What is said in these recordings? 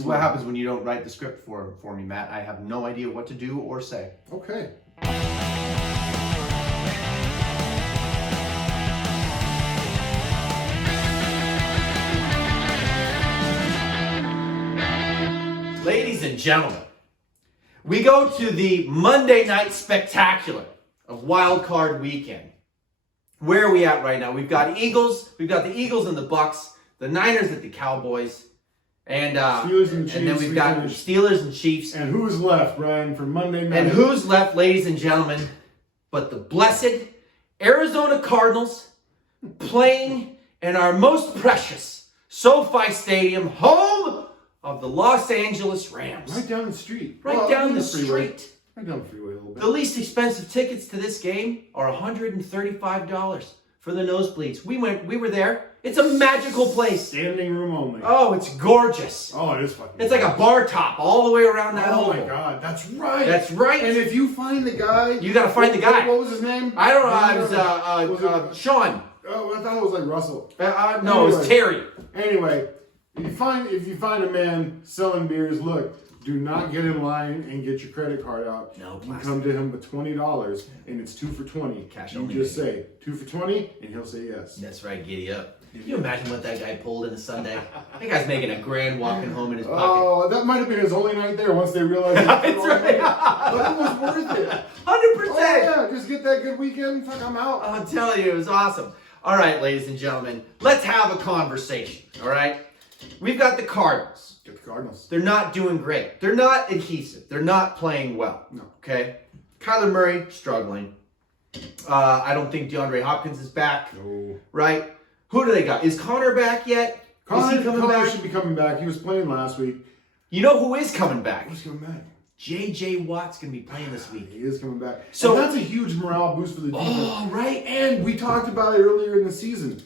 This is what happens when you don't write the script for me, Matt. I have no idea what to do or say. Okay. Ladies and gentlemen, we go to the Monday Night Spectacular of Wild Card Weekend. Where are we at right now? We've got Eagles. We've got the Eagles and the Bucks. The Niners at the Cowboys. And Steelers and Chiefs. And then we've got Steelers and Chiefs. And who's left, Brian, for Monday night? And who's left, ladies and gentlemen, but the blessed Arizona Cardinals playing in our most precious SoFi Stadium, home of the Los Angeles Rams. Right down the street. Right down the street. Right down the freeway a little bit. The least expensive tickets to this game are $135 for the nosebleeds. We were there. It's a magical place. Standing room only. Oh, it's gorgeous. Oh, it is fucking It's like a bar top all the way around that Oh oval. my God, that's right. That's right. And if you find the guy, You gotta find the guy. What was his name? I don't know. It was Sean. Oh, I thought it was like Russell. No, it was Terry. Anyway, if you find a man selling beers, look. Do not get in line and get your credit card out. No, you come to him with $20, and it's 2 for $20. Cash you only. just say 2 for $20, and he'll say yes. That's right, giddy up. Can you imagine what that guy pulled in a Sunday? That guy's making a grand walking home in his pocket. Oh, that might have been his only night there once they realized it was That's right. But it was worth it. 100%. Oh, yeah, just get that good weekend. Fuck, I'm out. I'll tell you, it was awesome. All right, ladies and gentlemen, let's have a conversation, all right? We've got the Cardinals. Get the Cardinals. They're not doing great. They're not adhesive. They're not playing well. No. Okay? Kyler Murray, struggling. I don't think DeAndre Hopkins is back. No. Right? Who do they got? Is Connor back yet? Is he coming back? should be coming back. He was playing last week. You know who is coming back? Who's coming back? J.J. Watt's going to be playing this week. He is coming back. So and that's a huge morale boost for the defense. Oh, right. And we talked about it earlier in the season.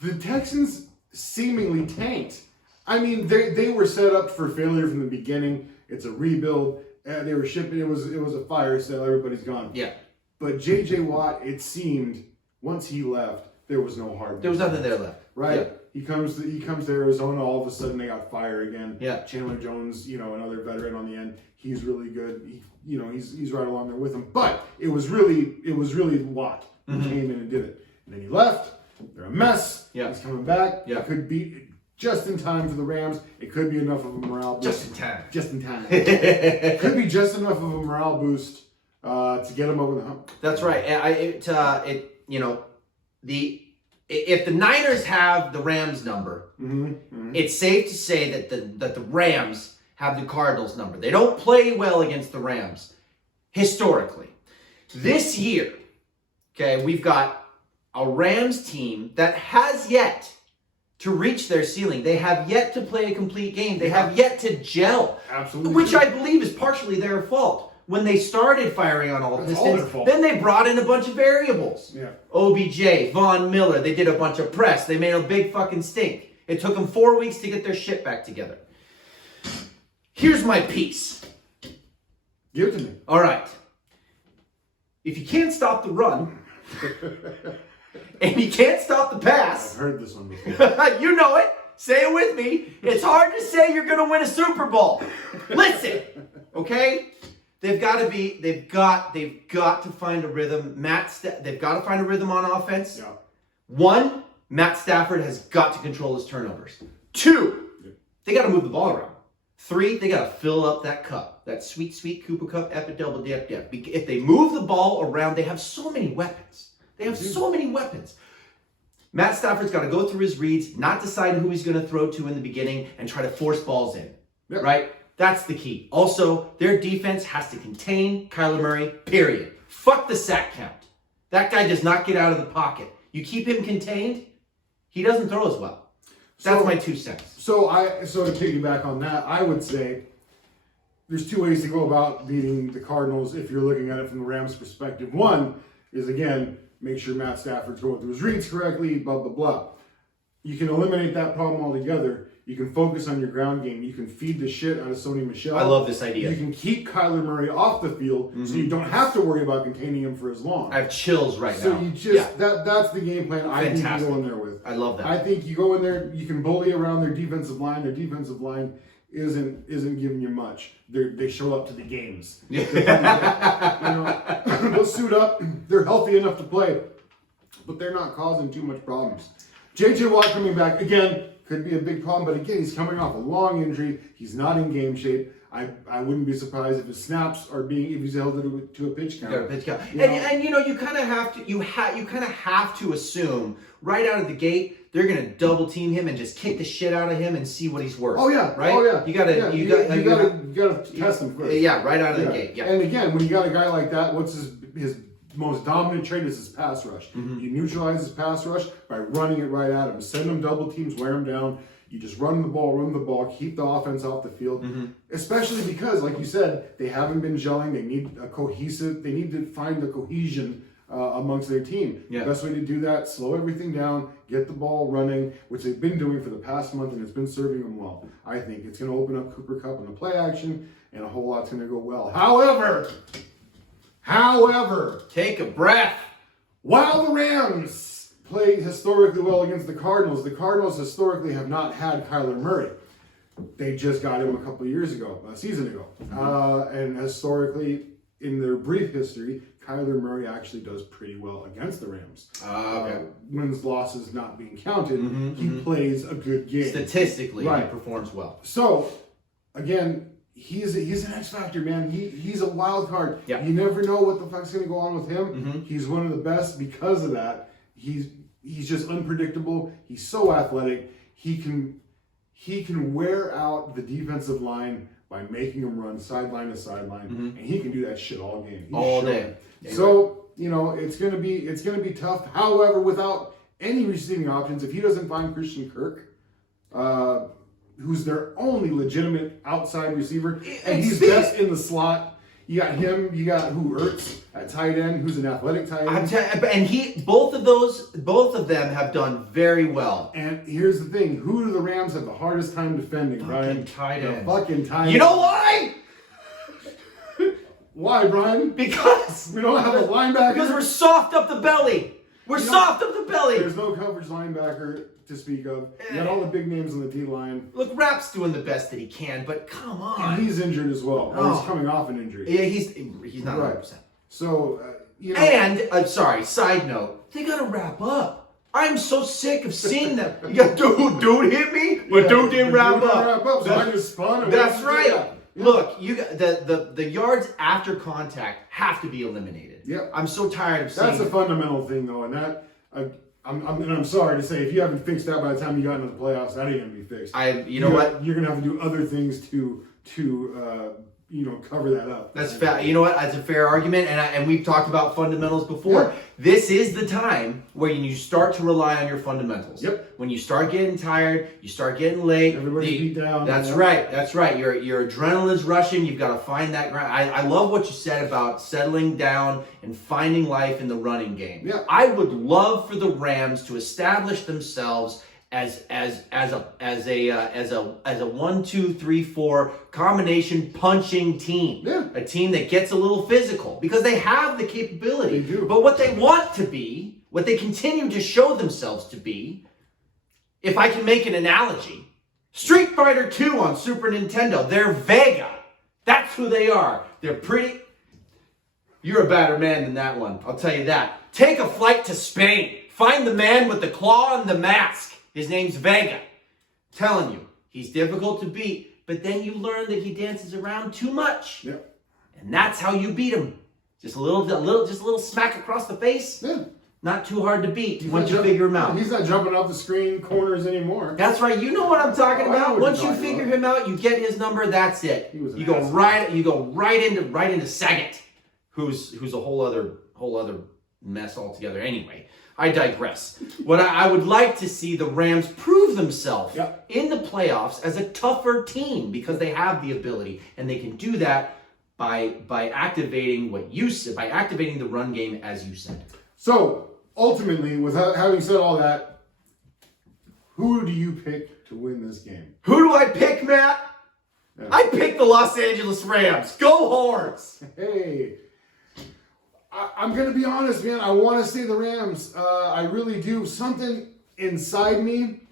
The Texans seemingly tanked. I mean, they were set up for failure from the beginning. It's a rebuild. They were shipping. It was a fire sale. Everybody's gone. Yeah. But J.J. Watt, it seemed, once he left, there was no heart. There was nothing there left. Right? Yeah. He comes to Arizona. All of a sudden, they got fire again. Yeah. Chandler Jones, another veteran on the end. He's really good. He's right along there with him. But it was really Watt who came in and did it. And then he left. They're a mess. Yeah. He's coming back. Yeah. It could be just in time for the Rams. It could be enough of a morale boost. Just in time. Just in time. It could be just enough of a morale boost to get them over the hump. That's right. If the Niners have the Rams number, it's safe to say that the Rams have the Cardinals number. They don't play well against the Rams historically. This year, okay, we've got a Rams team that has yet to reach their ceiling. They have yet to play a complete game. They have yet to gel. Absolutely. Which I believe is partially their fault. When they started firing on all That's pistons, all their fault. then they brought in a bunch of variables. Yeah. OBJ, Von Miller, they did a bunch of press. They made a big fucking stink. It took them 4 weeks to get their shit back together. Here's my piece. Give it to me. All right. If you can't stop the run, and you can't stop the pass, I've heard this one before. you know it. Say it with me. It's hard to say you're going to win a Super Bowl. Listen, okay? They've got to find a rhythm. They've got to find a rhythm on offense. Yeah. 1, Matt Stafford has got to control his turnovers. 2, they got to move the ball around. 3, they got to fill up that cup, that sweet, sweet Cooper Cup, double dip. If they move the ball around, they have so many weapons. Matt Stafford's got to go through his reads, not decide who he's going to throw to in the beginning, and try to force balls in. Yep. Right? That's the key. Also, their defense has to contain Kyler Murray, period. Fuck the sack count. That guy does not get out of the pocket. You keep him contained, he doesn't throw as well. That's my 2 cents. So to piggyback on that, I would say there's 2 ways to go about beating the Cardinals if you're looking at it from the Rams' perspective. One is, again, make sure Matt Stafford's going through his reads correctly, blah, blah, blah. You can eliminate that problem altogether. You can focus on your ground game. You can feed the shit out of Sony Michel. I love this idea. You can keep Kyler Murray off the field so you don't have to worry about containing him for as long. I have chills right now. So you just, that's the game plan I think you go in there with. I love that. I think you go in there, you can bully around their defensive line. Their defensive line isn't giving you much. They show up to the games. Yeah. They'll suit up. They're healthy enough to play, but they're not causing too much problems. J.J. Watt coming back again could be a big problem, but again, he's coming off a long injury. He's not in game shape. I wouldn't be surprised if his snaps are if he's held to a pitch count. And you kind of have to you kind of have to assume right out of the gate they're gonna double team him and just kick the shit out of him and see what he's worth. Oh yeah, right. Oh yeah, you gotta test him first. Yeah, right out of the gate. Yeah. And again, when you got a guy like that, what's his most dominant trait is his pass rush. Mm-hmm. You neutralize his pass rush by running it right at him. Send him double teams, wear him down. You just run the ball, keep the offense off the field. Mm-hmm. Especially because, like you said, they haven't been gelling. They need they need to find the cohesion amongst their team. Yeah. The best way to do that, slow everything down, get the ball running, which they've been doing for the past month, and it's been serving them well. I think it's going to open up Cooper Kupp in the play action, and a whole lot's going to go well. However, take a breath. While the Rams played historically well against the Cardinals historically have not had Kyler Murray. They just got him a season ago. And historically, in their brief history, Kyler Murray actually does pretty well against the Rams. Okay. Wins, losses not being counted, he plays a good game. Statistically, he performs well. So, again, he's an X factor, man. He's a wild card. Yeah. You never know what the fuck's going to go on with him. Mm-hmm. He's one of the best because of that. He's just unpredictable. He's so athletic. He can wear out the defensive line by making them run sideline to sideline, and he can do that shit all game. All day. Yeah, so it's gonna be tough. However, without any receiving options, if he doesn't find Christian Kirk, who's their only legitimate outside receiver, and he's best in the slot. You got him. You got Ertz at tight end, who's an athletic tight end. Both of them have done very well. And here's the thing: who do the Rams have the hardest time defending, Brian? Tight end. Fucking tight end. You know why? Why, Brian? Because we don't have a linebacker. Because we're soft up the belly. Soft up the belly. There's no coverage linebacker to speak of. You got all the big names on the D-line. Look, Rapp's doing the best that he can, but come on. And he's injured as well. Or he's coming off an injury. Yeah, he's not 100%. So, And, I'm sorry, side note, they got to wrap up. I'm so sick of seeing them. You got dude hit me, but dude didn't wrap up. So I just spun. That's right. Yeah. Look, you got the yards after contact have to be eliminated. Yep. I'm so tired of seeing That's a fundamental thing, though, and that I'm sorry to say, if you haven't fixed that by the time you got into the playoffs, that ain't gonna be fixed. You know what? You're gonna have to do other things to cover that up. That's fair. You know what? That's a fair argument, and we've talked about fundamentals before. Yeah. This is the time where you start to rely on your fundamentals. Yep. When you start getting tired, you start getting late. Everybody's beat down. That's right. That's right. Your adrenaline's rushing. You've got to find that ground. I love what you said about settling down and finding life in the running game. Yeah. I would love for the Rams to establish themselves as a 1, 2, 3, 4 combination punching team. Yeah. A team that gets a little physical because they have the capability. They do. But what they want to be, what they continue to show themselves to be, if I can make an analogy, Street Fighter 2 on Super Nintendo, they're Vega. That's who they are. They're pretty. You're a better man than that one, I'll tell you that. Take a flight to Spain. Find the man with the claw and the mask. His name's Vega. Telling you, he's difficult to beat, but then you learn that he dances around too much. Yeah. And that's how you beat him. Just a little smack across the face. Yeah. Not too hard to beat once you figure him out. He's not jumping off the screen corners anymore. That's right. You know what I'm talking about. Once you figure him out, you get his number. That's it. You go right into Saget, who's a whole other mess altogether. Anyway, I digress. What I would like to see the Rams prove themselves in the playoffs as a tougher team because they have the ability and they can do that by activating what you said, by activating the run game as you said. So ultimately, without having said all that, who do you pick to win this game? Who do I pick, Matt? Yeah. I pick the Los Angeles Rams. Go Horns! Hey. I'm going to be honest, man. I want to say the Rams. I really do. Something inside me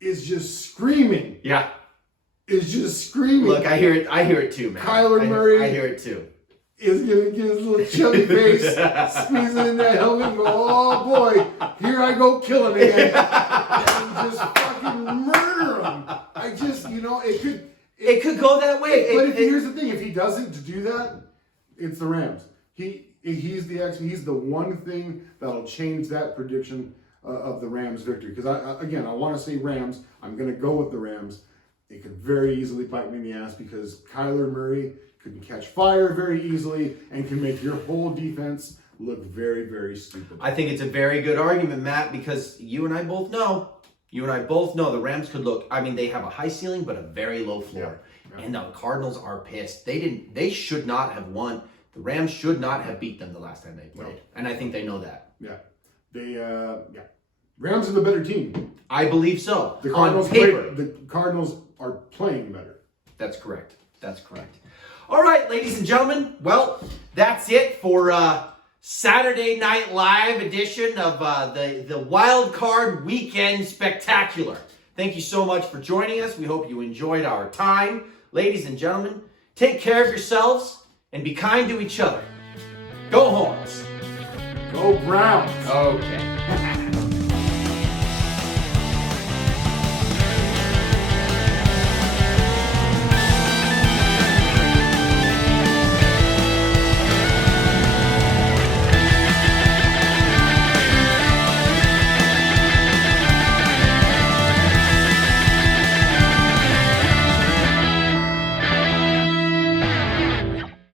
is just screaming. Yeah. is just screaming. Look, I hear it too, man. Kyler Murray. I hear it too. Is going to get his little chubby face, squeezing in that helmet and go, oh boy, here I go killing again. And just fucking murder him. I just, It could go that way. But here's the thing, if he doesn't do that, it's the Rams. He's the one thing that'll change that prediction of the Rams victory. Because I want to say Rams. I'm going to go with the Rams. It could very easily bite me in the ass because Kyler Murray can catch fire very easily and can make your whole defense look very, very stupid. I think it's a very good argument, Matt, because you and I both know the Rams could look, they have a high ceiling but a very low floor. Yeah. And the Cardinals are pissed. They should not have won. The Rams should not have beat them the last time they played. No. And I think they know that. Yeah. Rams are the better team. I believe so. The Cardinals are playing better. That's correct. All right, ladies and gentlemen. Well, that's it for Saturday Night Live edition of the Wild Card Weekend Spectacular. Thank you so much for joining us. We hope you enjoyed our time. Ladies and gentlemen, take care of yourselves and be kind to each other. Go Horns. Go Browns. Okay.